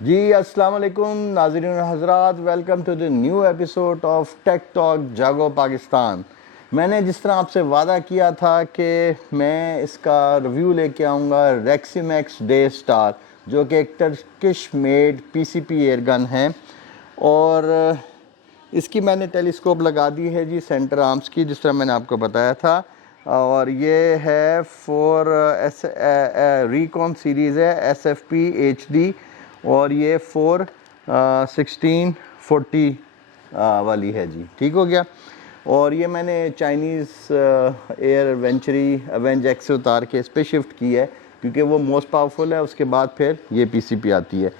जी अस्सलाम वालेकुम नाज़रीन और हज़रात, welcome to the new episode of tech talk Jago Pakistan. मैंने जिस तरह आपसे वादा किया था कि मैं इसका रिव्यू लेके आऊँगा रेक्सीमैक्स डे स्टार, जो कि एक टर्किश मेड पीसीपी एयरगन है। और इसकी मैंने टेलीस्कोप लगा दी है जी, सेंटर आर्म्स की, जिस तरह मैंने आपको बताया था। और ये है रिकॉन सीरीज़ है SFP HD, और ये 1640 वाली है जी। ठीक हो गया। और ये मैंने चाइनीज़ एयर अवेंज एक्स से उतार के इस पर शिफ्ट की है, क्योंकि वो मोस्ट पावरफुल है। उसके बाद फिर ये पीसीपी आती है।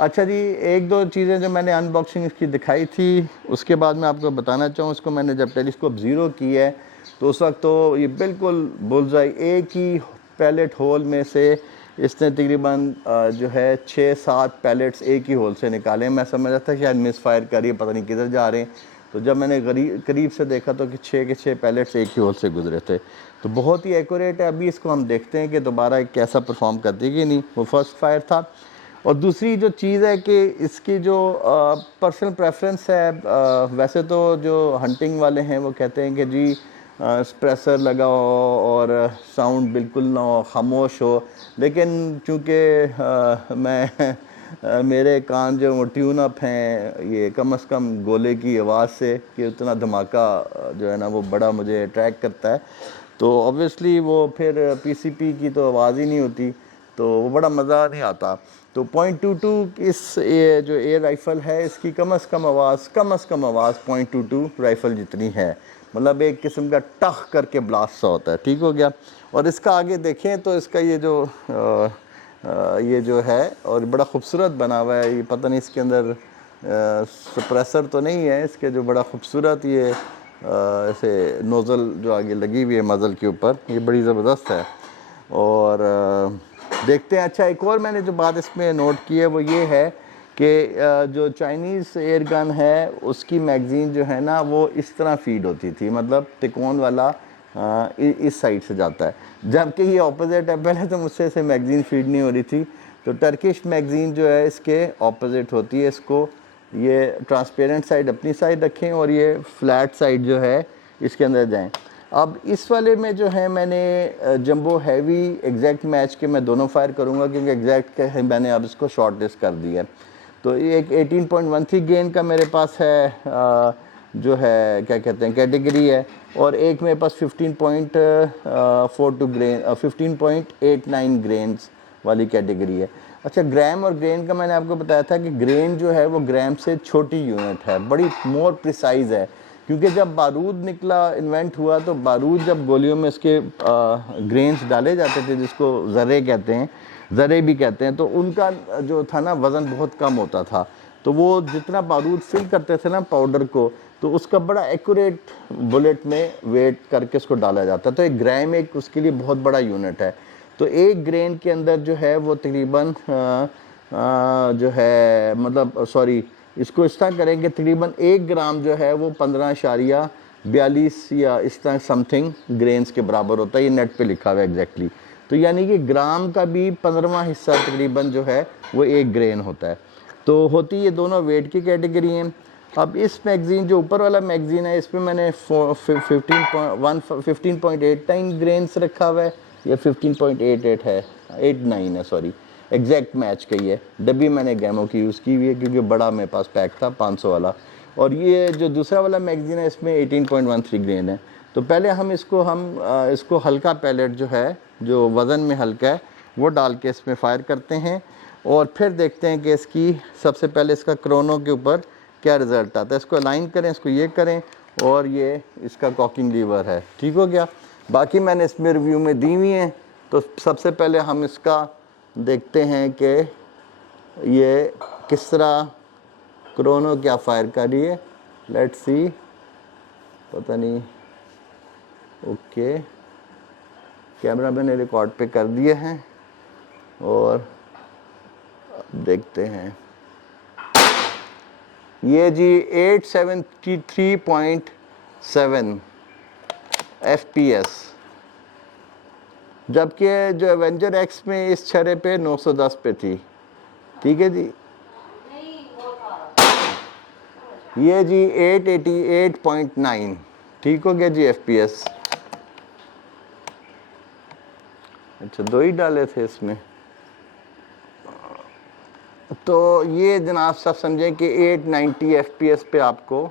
अच्छा जी, एक दो चीज़ें जो मैंने अनबॉक्सिंग इसकी दिखाई थी, उसके बाद मैं आपको बताना चाहूँ। इसको मैंने जब टेलीस्कोप ज़ीरो की है तो उस वक्त तो ये बिल्कुल बुलजाई, एक ही पैलेट होल में से इसने तकरीबन जो है 6-7 पैलेट्स एक ही होल से निकाले। मैं समझ रहा था कि शायद मिस फायर कर रही है, पता नहीं किधर जा रहे हैं। तो जब मैंने करीब से देखा तो कि 6 के 6 पैलेट्स एक ही होल से गुजरे थे। तो बहुत ही एक्यूरेट है। अभी इसको हम देखते हैं कि दोबारा कैसा परफॉर्म करती है कि नहीं। वो फर्स्ट फायर था। और दूसरी जो चीज़ है कि इसकी जो पर्सनल प्रेफरेंस है, वैसे तो जो हंटिंग वाले हैं वो कहते हैं कि जी स्प्रेसर लगाओ और साउंड बिल्कुल ना हो, खामोश हो। लेकिन चूँकि मेरे कान जो ट्यून अप हैं ये कम से कम गोले की आवाज़ से, कि उतना धमाका जो है ना वो बड़ा मुझे अट्रैक्ट करता है। तो ऑब्वियसली वो फिर पीसीपी की तो आवाज़ ही नहीं होती, तो वो बड़ा मज़ा नहीं आता। तो .22 ये जो एयर राइफ़ल है, इसकी कम से कम आवाज़ 0.22 राइफ़ल जितनी है। मतलब एक किस्म का टख करके ब्लास्ट सा होता है। ठीक हो गया। और इसका आगे देखें तो इसका ये जो है और बड़ा खूबसूरत बना हुआ है। ये पता नहीं इसके अंदर सप्रेसर तो नहीं है इसके, जो बड़ा खूबसूरत ये ऐसे नोज़ल जो आगे लगी हुई है मज़ल के ऊपर, ये बड़ी ज़बरदस्त है। और देखते हैं। अच्छा, एक और मैंने जो बात इसमें नोट की है वो ये है कि जो चाइनीज़ एयर गन है उसकी मैगज़ीन जो है ना वो इस तरह फीड होती थी, मतलब तिकोन वाला इस साइड से जाता है, जबकि ये ऑपोजिट है। पहले तो मुझसे ऐसे मैगज़ीन फीड नहीं हो रही थी। तो टर्किश मैगज़ीन जो है इसके ऑपोजिट होती है। इसको ये ट्रांसपेरेंट साइड अपनी साइड रखें और ये फ्लैट साइड जो है इसके अंदर जाएं। अब इस वाले में जो है मैंने जंबो हैवी एग्जैक्ट मैच के मैं दोनों फायर करूंगा, क्योंकि एग्जैक्ट है मैंने अब इसको शॉर्ट लिस्ट कर दिया है। तो ये एक 18.13 गेन का मेरे पास है, जो है क्या कहते हैं कैटेगरी है। और एक मेरे पास 15.42 ग्रेन 15.89 ग्रेन्स वाली कैटेगरी है। अच्छा, ग्राम और ग्रेन का मैंने आपको बताया था कि ग्रेन जो है वो ग्राम से छोटी यूनिट है, बड़ी मोर प्रिसाइज है। क्योंकि जब बारूद निकला, इन्वेंट हुआ, तो बारूद जब गोलियों में इसके ग्रेन्स डाले जाते थे, जिसको ज़रे कहते हैं, ज़रे भी कहते हैं, तो उनका जो था ना वज़न बहुत कम होता था। तो वो जितना बारूद फिल करते थे ना पाउडर को, तो उसका बड़ा एक्यूरेट बुलेट में वेट करके उसको डाला जाता है। तो एक ग्राम एक उसके लिए बहुत बड़ा यूनिट है। तो एक ग्रेन के अंदर जो है वो तकरीबन जो है मतलब सॉरी, इसको इस तरह करें कि तकरीबन 1 ग्राम जो है वो 15.42 या इस तरह समथिंग ग्रेन्स के बराबर होता है। ये नेट पे लिखा हुआ है एग्जैक्टली। तो यानी कि ग्राम का भी 15वां हिस्सा तकरीबन जो है वो 1 ग्रेन होता है। तो होती ये दोनों वेट की कैटेगरी हैं। अब इस मैगज़ीन जो ऊपर वाला मैगज़ीन है, इसमें मैंने 15.89 ग्रेन्स रखा हुआ है, या 15.88 है, 89 है सॉरी, एग्जैक्ट मैच का ही है। डब्बी मैंने गैमो की यूज़ की हुई है, क्योंकि बड़ा मेरे पास पैक था 500 वाला। और ये जो दूसरा वाला मैगज़ीन है इसमें 18.13 ग्रेन है। तो पहले हम इसको हल्का पैलेट जो है, जो वज़न में हल्का है, वो डाल के इसमें फ़ायर करते हैं। और फिर देखते हैं कि इसकी सबसे पहले इसका क्रोनो के ऊपर क्या रिज़ल्ट आता है। इसको अलाइन करें, इसको ये करें, और ये इसका कॉकिंग लीवर है। ठीक हो गया। बाकी मैंने इसमें रिव्यू में दी हुई हैं। तो सबसे पहले हम इसका देखते हैं कि ये किस तरह क्रोनो क्या फायर कर रही है। लेट्स सी, पता नहीं। ओके, कैमरा मैंने रिकॉर्ड पे कर दिए हैं और देखते हैं। ये जी 873.7 FPS, जबकि जो एवेंजर एक्स में इस छरे पे 910 पे थी। ठीक है जी। ये जी 888.9 ठीक हो गया जी FPS। अच्छा 2 ही डाले थे इसमें, तो ये जनाब सब समझें कि 890 FPS पे आपको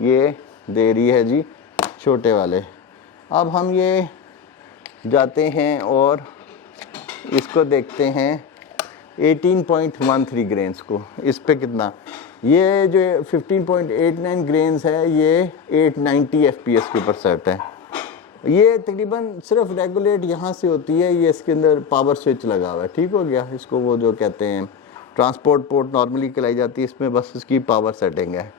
ये दे रही है जी छोटे वाले। अब हम ये जाते हैं और इसको देखते हैं 18.13 ग्रेन्स को। इस पे कितना, ये जो 15.89 ग्रेन्स है ये 890 FPS के ऊपर सेट है। ये तकरीबन सिर्फ रेगुलेट यहाँ से होती है, ये इसके अंदर पावर स्विच लगा हुआ है, ठीक हो गया। इसको वो जो कहते हैं ट्रांसपोर्ट पोर्ट नॉर्मली कहलाई जाती है, इसमें बस इसकी पावर सेटिंग है।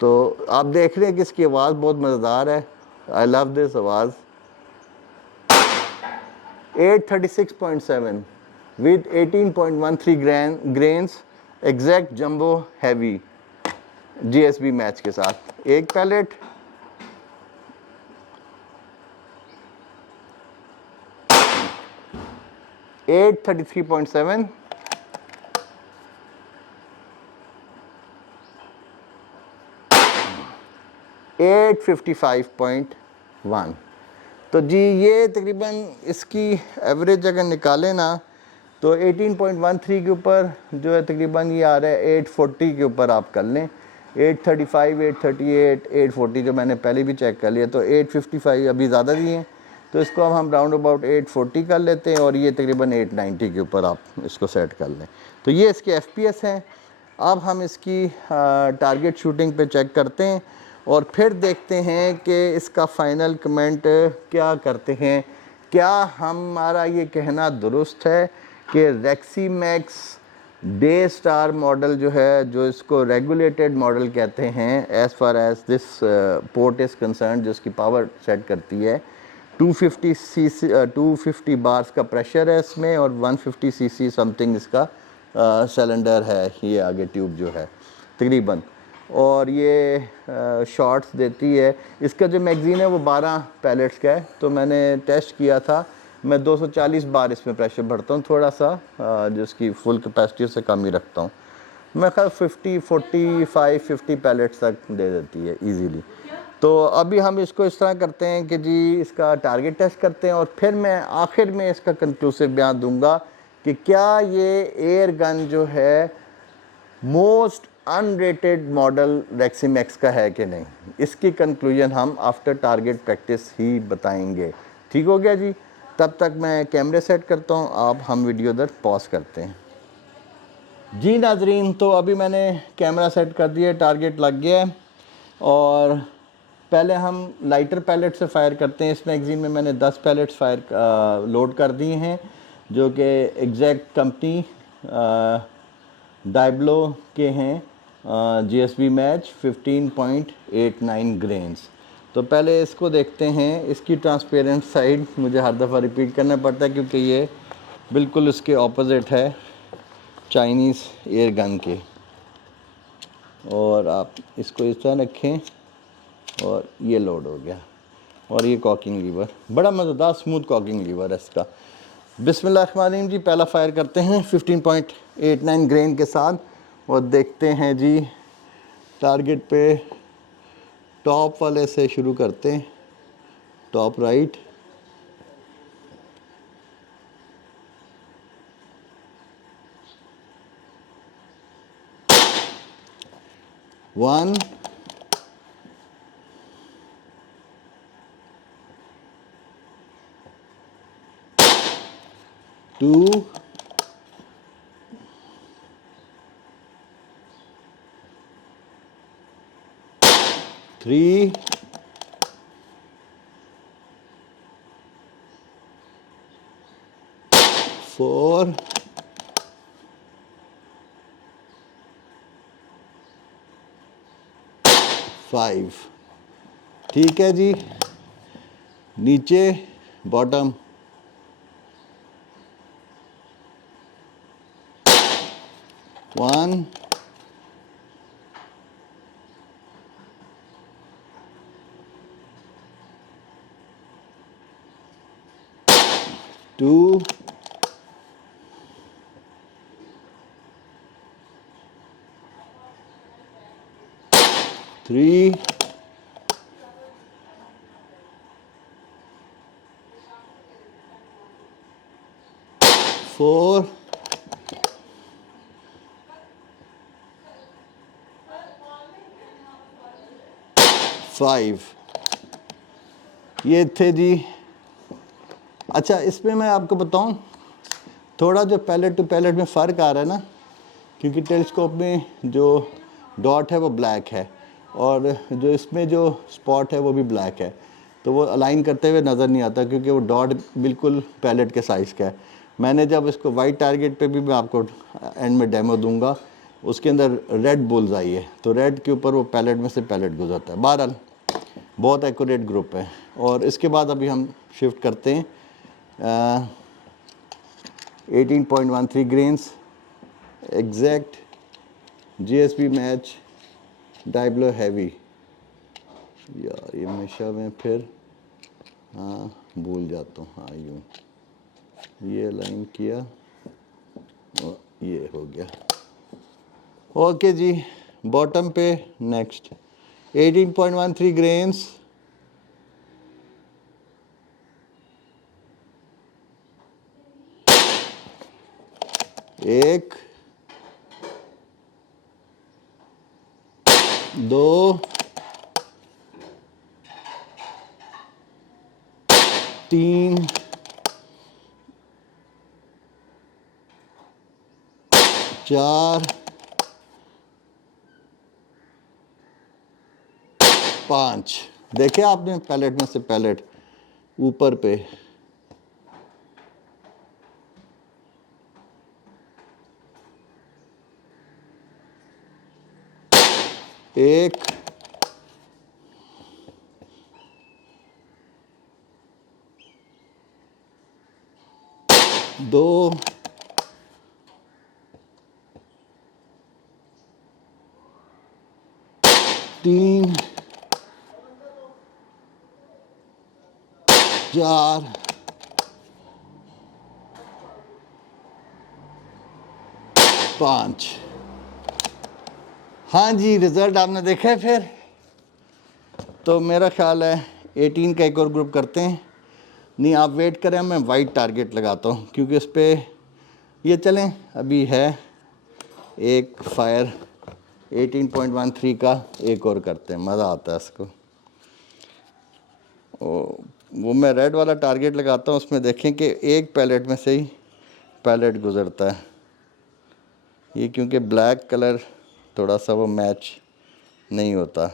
तो आप देख रहे हैं कि इसकी आवाज़ बहुत मज़ेदार है, आई लव दिस आवाज़। 836.7 with 18.13 grains exact jumbo heavy GSB match के साथ। एक पैलेट 833.7 855.1। तो जी ये तकरीबन इसकी एवरेज अगर निकालें ना तो 18.13 के ऊपर जो है तकरीबन ये आ रहा है 840 के ऊपर आप कर लें। 835, 838, 840 जो मैंने पहले भी चेक कर लिया, तो 855 अभी ज़्यादा दिए हैं, तो इसको हम राउंड अबाउट 840 कर लेते हैं और ये तकरीबन 890 के ऊपर आप इसको सेट कर लें। तो ये इसके FPS हैं। अब हम इसकी टारगेट शूटिंग पे चेक करते हैं और फिर देखते हैं कि इसका फ़ाइनल कमेंट क्या करते हैं। क्या हमारा ये कहना दुरुस्त है कि रेक्सी मैक्स डे स्टार मॉडल जो है, जो इसको रेगुलेटेड मॉडल कहते हैं as far as this port is concern, जो इसकी पावर सेट करती है 250 सीसी 250 बार्स का प्रेशर है इसमें और 150 सीसी समथिंग इसका सिलेंडर है, ये आगे ट्यूब जो है तकरीबन, और ये शॉट्स देती है। इसका जो मैगज़ीन है वो 12 पैलेट्स का है, तो मैंने टेस्ट किया था, मैं 240 बार इसमें प्रेशर भरता हूँ, थोड़ा सा जो इसकी फुल कैपेसिटी से कम ही रखता हूँ। मैं ख्याल 50 पैलेट्स तक दे देती है इजीली। तो अभी हम इसको इस तरह करते हैं कि जी इसका टारगेट टेस्ट करते हैं और फिर मैं आखिर में इसका कंक्लूसिव बयान दूंगा कि क्या ये एयर गन जो है मोस्ट अनरेटेड मॉडल रेक्सीमैक्स का है कि नहीं। इसकी कंक्लूजन हम आफ्टर टारगेट प्रैक्टिस ही बताएंगे। ठीक हो गया जी। तब तक मैं कैमरे सेट करता हूँ, आप हम वीडियो इधर पॉज करते हैं। जी नाजरीन, तो अभी मैंने कैमरा सेट कर दिया, टारगेट लग गया है और पहले हम लाइटर पैलेट से फायर करते हैं। इस मैगज़ीन में मैंने 10 पैलेट्स फायर लोड कर दिए हैं, जो कि एग्जैक्ट कंपनी डायब्लो के हैं, GSB मैच 15.89 ग्रेन्स। तो पहले इसको देखते हैं। इसकी ट्रांसपेरेंट साइड मुझे हर दफ़ा रिपीट करना पड़ता है क्योंकि ये बिल्कुल उसके ऑपोजिट है चाइनीज़ एयर गन के। और आप इसको इस तरह रखें और ये लोड हो गया और ये कॉकिंग लीवर, बड़ा मज़ेदार स्मूथ कॉकिंग लीवर है इसका। बिस्मिल्लाहिर्रहमानिर्रहीम जी, पहला फायर करते हैं 15.89 ग्रेन के साथ और देखते हैं जी टारगेट पे। टॉप वाले से शुरू करते हैं, top right, one, two, three, four, five. ठीक है जी। नीचे बॉटम, वन, टू, 3, 4, 5। ये थे जी। अच्छा, इसमें मैं आपको बताऊं, थोड़ा जो पैलेट टू पैलेट में फ़र्क आ रहा है ना, क्योंकि टेलीस्कोप में जो डॉट है वो ब्लैक है और जो इसमें जो स्पॉट है वो भी ब्लैक है, तो वो अलाइन करते हुए नज़र नहीं आता क्योंकि वो डॉट बिल्कुल पैलेट के साइज़ का है। मैंने जब इसको वाइट टारगेट पे भी मैं आपको एंड में डेमो दूंगा, उसके अंदर रेड बुल्स आई है, तो रेड के ऊपर वो पैलेट में से पैलेट गुजरता है। बहरहाल बहुत एक्यूरेट ग्रुप है। और इसके बाद अभी हम शिफ्ट करते हैं 18.13 grains exact GSP match Diablo heavy. यार ये हमेशा मैं फिर भूल जाता हूँ। हाँ, यूँ ये लाइन किया और ये हो गया। ओके जी, बॉटम पे नेक्स्ट 18.13 ग्रेन्स, एक, 2, 3, 4, 5। देखे आपने पैलेट में से पैलेट ऊपर पे। एक, 2, 3, 4, 5। हाँ जी, रिज़ल्ट आपने देखा है। फिर तो मेरा ख्याल है 18 का एक और ग्रुप करते हैं। नहीं, आप वेट करें, मैं वाइट टारगेट लगाता हूँ क्योंकि इस पर ये चलें अभी है एक फायर 18.13 का एक और करते हैं, मज़ा आता है इसको। वो मैं रेड वाला टारगेट लगाता हूँ, उसमें देखें कि एक पैलेट में से ही पैलेट गुज़रता है। ये क्योंकि ब्लैक कलर थोड़ा सा वो मैच नहीं होता।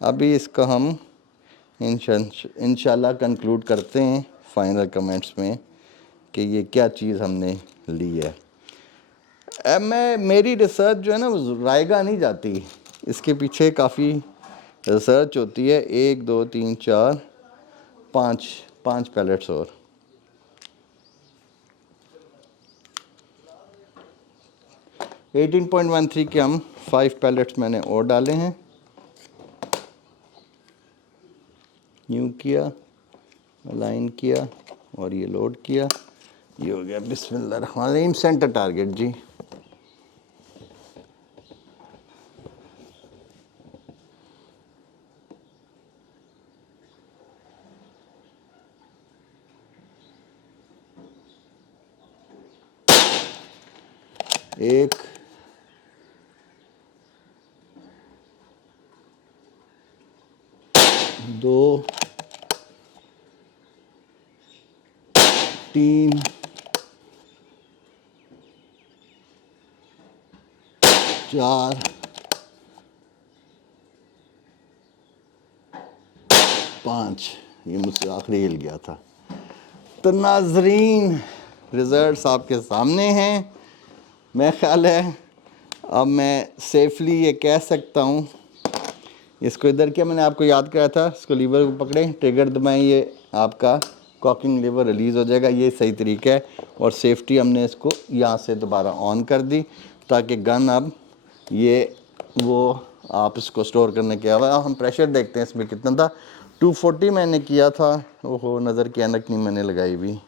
अभी इसका हम इंशाल्लाह कंक्लूड करते हैं फाइनल कमेंट्स में कि ये क्या चीज़ हमने ली है। अब मेरी रिसर्च जो है ना वो रायगा नहीं जाती, इसके पीछे काफ़ी रिसर्च होती है। 1, 2, 3, 4, 5 पैलेट्स और 18.13 के हम 5 पैलेट्स मैंने और डाले हैं। यूँ किया, अलाइन किया और ये लोड किया, ये हो गया। बिस्मिल्लाहिर्रहमानिर्रहीम, सेंटर टारगेट जी। एक, 2, 3, 4, 5। ये मुझसे आखिरी हिल गया था। तो नाजरीन, रिज़ल्ट्स आपके सामने हैं। मैं ख्याल है अब मैं सेफली ये कह सकता हूँ। इसको इधर किया, मैंने आपको याद कराया था, इसको लीवर को पकड़ें, ट्रिगर दबाएं, ये आपका कॉकिंग लीवर रिलीज़ हो जाएगा। ये सही तरीका है। और सेफ्टी हमने इसको यहाँ से दोबारा ऑन कर दी ताकि गन अब ये वो आप इसको स्टोर करने के अलावा हम प्रेशर देखते हैं इसमें कितना था। 240 मैंने किया था। ओहो, नज़र की ऐनक नहीं मैंने लगाई भी।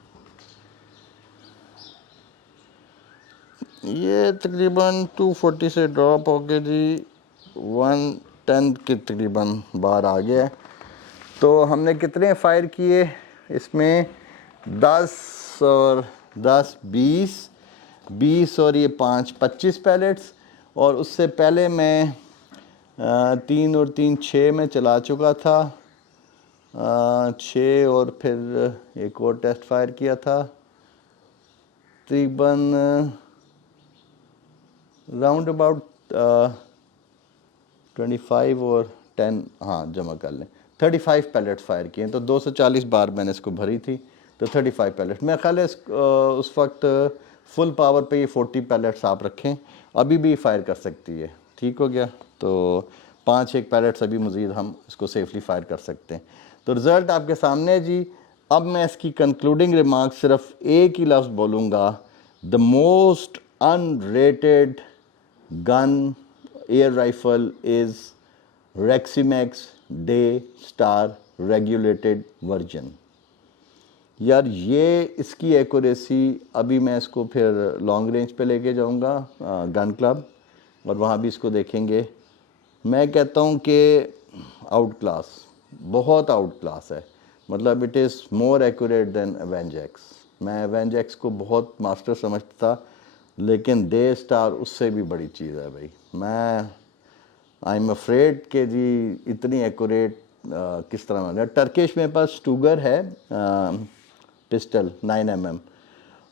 ये तकरीबन 240 से ड्रॉप होके जी 110 के तकरीबन बाहर आ गया है। तो हमने कितने फायर किए इसमें, 10 और 10 20 और ये 5 25 पैलेट्स। और उससे पहले मैं 3 और 3 6 में चला चुका था, 6 और फिर एक और टेस्ट फायर किया था, तकरीबन राउंड अबाउट 25 और 10, हाँ जमा कर लें, 35 पैलेट्स फायर किए। तो 240 बार मैंने इसको भरी थी, तो 35 पैलेट्स। मेरा ख्याल है उस वक्त फुल पावर पे ये 40 पैलेट्स आप रखें, अभी भी फायर कर सकती है। ठीक हो गया। तो 5-1 पैलेट्स अभी मज़ीद हम इसको सेफली फायर कर सकते हैं। तो रिज़ल्ट आपके सामने है जी। अब मैं इसकी कंक्लूडिंग रिमार्क सिर्फ एक ही लफ्ज़ बोलूँगा, the most underrated gun air rifle is Reximex Daystar regulated version. यार ये इसकी एक्यूरेसी, अभी मैं इसको फिर लॉन्ग रेंज पे लेके जाऊंगा गन क्लब, और वहाँ भी इसको देखेंगे। मैं कहता हूँ कि आउट क्लास, बहुत आउट क्लास है। मतलब it is more accurate then avenge x. मैं अवेंज एक्स को बहुत मास्टर समझता था, लेकिन डे स्टार उससे भी बड़ी चीज़ है भाई। मैं आई एम अफ्रेड कि जी इतनी एक्यूरेट किस तरह मांगा। टर्किश मेरे पास स्टूगर है पिस्टल 9mm,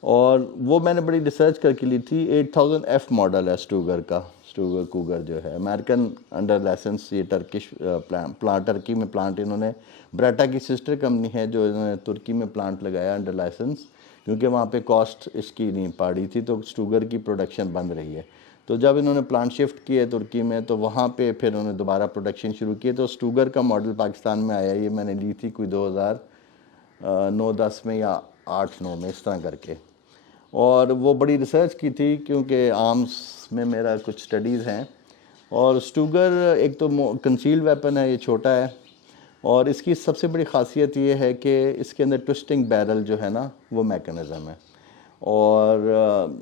और वो मैंने बड़ी रिसर्च करके ली थी। 8000F मॉडल है स्टूगर का। स्टूगर कूगर जो है अमेरिकन अंडर लाइसेंस, ये टर्किश प्लांट, टर्की में प्लांट इन्होंने, ब्रेटा की सिस्टर कंपनी है जो इन्होंने तुर्की में प्लांट लगाया अंडर लाइसेंस, क्योंकि वहाँ पे कॉस्ट इसकी नहीं पड़ी थी, तो स्टूगर की प्रोडक्शन बंद रही है। तो जब इन्होंने प्लांट शिफ्ट किए तुर्की में, तो वहाँ पे फिर उन्होंने दोबारा प्रोडक्शन शुरू किए। तो स्टूगर का मॉडल पाकिस्तान में आया, ये मैंने ली थी कोई 2009-10 में या 8-9 में, इस तरह करके। और वो बड़ी रिसर्च की थी, क्योंकि आर्म्स में मेरा कुछ स्टडीज़ हैं। और स्टूगर एक तो कंसील्ड वेपन है, ये छोटा है, और इसकी सबसे बड़ी ख़ासियत ये है कि इसके अंदर ट्विस्टिंग बैरल जो है ना, वो मैकेनिज़्म है। और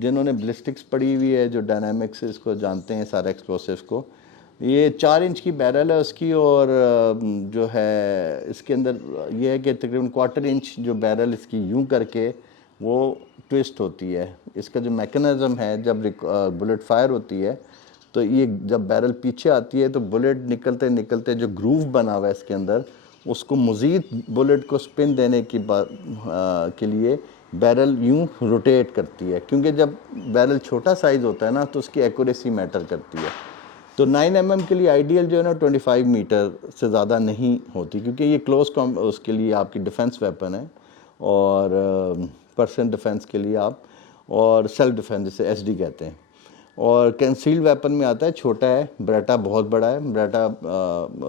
जिन्होंने ब्लिस्टिक्स पढ़ी हुई है, जो डायनामिक्स इसको जानते हैं सारे एक्सप्लोसिव्स को, ये 4 इंच की बैरल है उसकी। और जो है इसके अंदर ये है कि तकरीबन 1/4 इंच जो बैरल इसकी यूं करके वो ट्विस्ट होती है। इसका जो मैकेनिज़्म है, जब बुलेट फायर होती है, तो ये जब बैरल पीछे आती है, तो बुलेट निकलते निकलते जो ग्रूव बना हुआ है इसके अंदर, उसको मज़ीद बुलेट को स्पिन देने की के लिए बैरल यूं रोटेट करती है। क्योंकि जब बैरल छोटा साइज़ होता है ना, तो उसकी एक्यूरेसी मैटर करती है। तो 9mm के लिए आइडियल जो है ना 25 मीटर से ज़्यादा नहीं होती, क्योंकि ये क्लोज उसके लिए आपकी डिफेंस वेपन है, और पर्सन डिफेंस के लिए आप, और सेल्फ डिफेंस जिसे एसडी कहते हैं। और कंसील्ड वेपन में आता है, छोटा है। ब्रेटा बहुत बड़ा है। ब्रेटा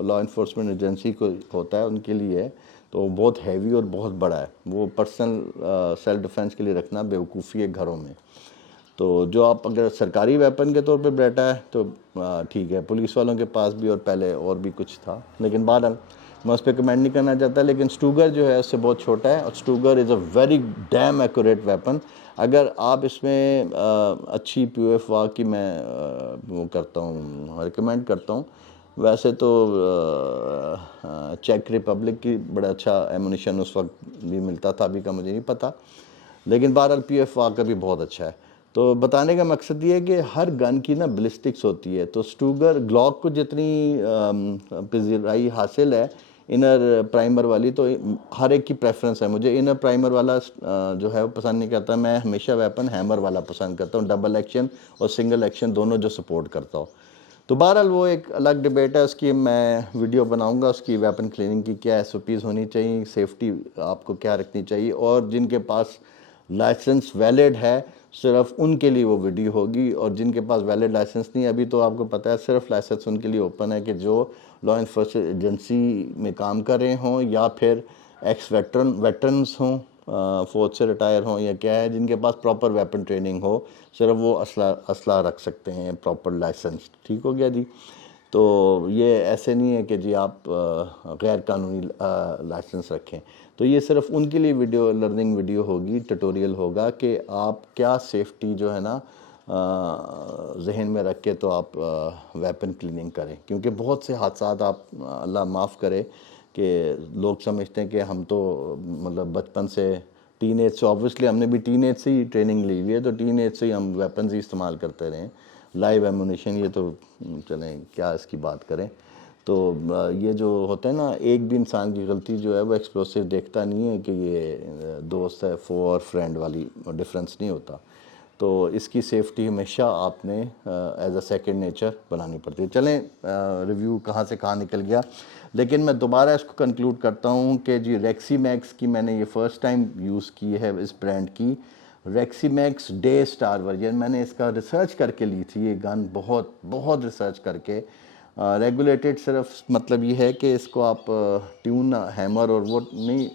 लॉ इन्फोर्समेंट एजेंसी को होता है, उनके लिए है, तो बहुत हैवी और बहुत बड़ा है। वो पर्सनल सेल्फ डिफेंस के लिए रखना बेवकूफ़ी है घरों में। तो जो आप अगर सरकारी वेपन के तौर पे ब्रेटा है तो ठीक है, पुलिस वालों के पास भी और पहले और भी कुछ था, लेकिन बहरहाल मैं उस पर कमेंट नहीं करना चाहता। लेकिन स्टूगर जो है उससे बहुत छोटा है, और Stoeger is a very damn accurate weapon. अगर आप इसमें अच्छी POF वाह की मैं वो करता हूँ, रिकमेंड करता हूँ। वैसे तो चेक रिपब्लिक की बड़ा अच्छा एमुनिशन उस वक्त भी मिलता था, अभी का मुझे नहीं पता, लेकिन बहरहाल POF वाह का भी बहुत अच्छा है। तो बताने का मकसद ये है कि हर गन की ना बैलिस्टिक्स होती है। तो स्टूगर ग्लॉक को जितनी पजीराई हासिल है इनर प्राइमर वाली, तो हर एक की प्रेफरेंस है। मुझे इनर प्राइमर वाला जो है वो पसंद नहीं करता। मैं हमेशा वेपन हैमर वाला पसंद करता हूँ, डबल एक्शन और सिंगल एक्शन दोनों जो सपोर्ट करता हो। तो बहरहाल वो एक अलग डिबेट है, उसकी मैं वीडियो बनाऊंगा, उसकी वेपन क्लीनिंग की क्या SOPs होनी चाहिए, सेफ्टी आपको क्या रखनी चाहिए, और जिनके पास लाइसेंस वैलिड है सिर्फ उनके लिए वो वीडियो होगी, और जिनके पास वैलिड लाइसेंस नहीं, अभी तो आपको पता है सिर्फ लाइसेंस उनके लिए ओपन है कि जो लॉ इन्फोर्समेंट एजेंसी में काम कर रहे हों, या फिर एक्स वेटरन्स हों, फौज से रिटायर हों, या क्या है, जिनके पास प्रॉपर वेपन ट्रेनिंग हो, सिर्फ वो असला रख सकते हैं, प्रॉपर लाइसेंस। ठीक हो गया जी। तो ये ऐसे नहीं है कि जी आप गैर कानूनी लाइसेंस रखें। तो ये सिर्फ उनके लिए वीडियो लर्निंग वीडियो होगी, ट्यूटोरियल होगा कि आप क्या सेफ्टी जो है ना जहन में रख के तो आप वेपन क्लीनिंग करें, क्योंकि बहुत से हादसात आप अल्लाह माफ़ करे कि लोग समझते हैं कि हम तो मतलब बचपन से टीन एज से, ऑब्वियसली हमने भी टीन एज से ही ट्रेनिंग ली हुई है, तो टीन एज से ही हम वेपन्स ही इस्तेमाल करते रहे, लाइव एमुनेशन, ये तो चलें क्या इसकी बात करें। तो ये जो होता है ना, एक भी इंसान की गलती जो है वो एक्सप्लोसिव देखता नहीं है कि ये दोस्त है, फो और फ्रेंड वाली डिफरेंस नहीं होता। तो इसकी सेफ्टी हमेशा आपने एज अ सेकंड नेचर बनानी पड़ती है। चलें रिव्यू कहाँ से कहाँ निकल गया, लेकिन मैं दोबारा इसको कंक्लूड करता हूँ कि जी रेक्सीमैक्स की मैंने ये फ़र्स्ट टाइम यूज़ की है, इस ब्रांड की रेक्सीमैक्स डे स्टार वर्जन। मैंने इसका रिसर्च करके ली थी ये गन, बहुत बहुत रिसर्च करके। रेगुलेटेड सिर्फ मतलब ये है कि इसको आप ट्यून हैमर और वो नहीं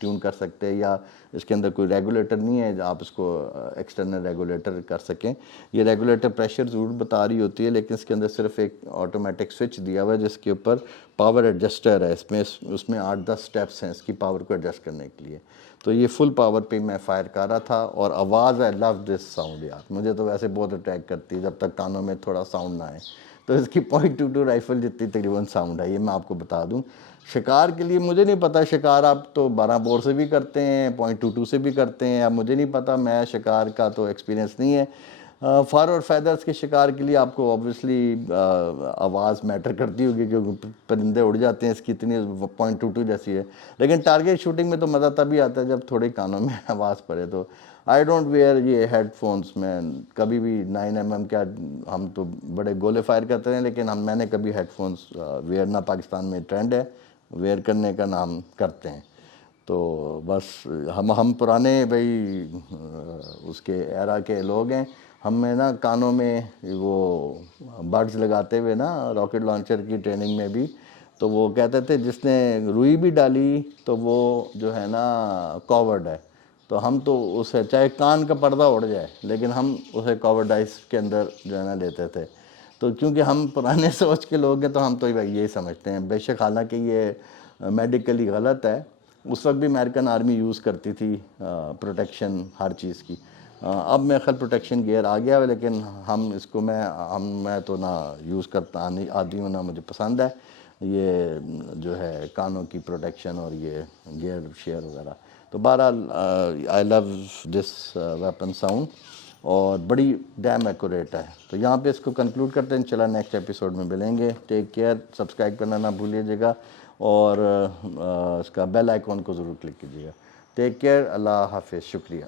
ट्यून कर सकते, या इसके अंदर कोई रेगुलेटर नहीं है आप इसको एक्सटर्नल रेगुलेटर कर सकें। ये रेगुलेटर प्रेशर ज़रूर बता रही होती है, लेकिन इसके अंदर सिर्फ एक ऑटोमेटिक स्विच दिया हुआ है जिसके ऊपर पावर एडजस्टर है। उसमें 8-10 स्टेप्स हैं इसकी पावर को एडजस्ट करने के लिए। तो ये फुल पावर पे मैं फायर कर रहा था, और आवाज़, आई लव दिस साउंड यार, मुझे तो वैसे बहुत अट्रैक्ट करती है जब तक कानों में थोड़ा साउंड ना आए। तो इसकी .22 राइफल जितनी तकरीबन साउंड है, ये मैं आपको बता दूं। शिकार के लिए मुझे नहीं पता, शिकार आप तो 12 बोर से भी करते हैं, .22 से भी करते हैं, अब मुझे नहीं पता, मैं शिकार का तो एक्सपीरियंस नहीं है। फर और फैदर्स के शिकार के लिए आपको ऑब्वियसली आवाज़ मैटर करती होगी, क्योंकि परिंदे उड़ जाते हैं, इसकी इतनी .22 जैसी है। लेकिन टारगेट शूटिंग में तो मज़ा तभी आता है जब थोड़े कानों में आवाज़ पड़े। तो आई डोंट वेयर ये हेडफोन्स, में कभी भी 9mm क्या, हम तो बड़े गोले फायर करते हैं, लेकिन मैंने कभी हेडफोन्स वेयर ना, पाकिस्तान में ट्रेंड है वेयर करने का, ना हम करते हैं। तो बस हम पुराने भाई उसके एरा के लोग हैं। हमें ना कानों में वो बड्स लगाते हुए ना, रॉकेट लॉन्चर की ट्रेनिंग में भी, तो वो कहते थे जिसने रुई भी डाली तो वो जो है ना कॉवर्ड है। तो हम तो उसे चाहे कान का पर्दा उड़ जाए, लेकिन हम उसे कॉवर्डाइज के अंदर जो है ना लेते थे। तो क्योंकि हम पुराने सोच के लोग हैं, तो हम तो भाई यही समझते हैं। बेशक हालांकि ये मेडिकली गलत है, उस वक्त भी अमेरिकन आर्मी यूज़ करती थी प्रोटेक्शन हर चीज़ की। अब मेरे ख्याल प्रोटेक्शन गियर आ गया है, लेकिन हम इसको मैं तो ना यूज़ करता नहीं आदि हूँ, ना मुझे पसंद है ये जो है कानों की प्रोटेक्शन और ये गियर शेयर वगैरह। तो बहरहाल I love this weapon sound, और बड़ी डैम एक्यूरेट है। तो यहाँ पे इसको कंक्लूड करते हैं, चला नेक्स्ट एपिसोड में मिलेंगे। टेक केयर, सब्सक्राइब करना ना भूलिएगा, और इसका बेल आइकॉन को ज़रूर क्लिक कीजिएगा। टेक केयर, अल्लाह हाफिज़, शुक्रिया।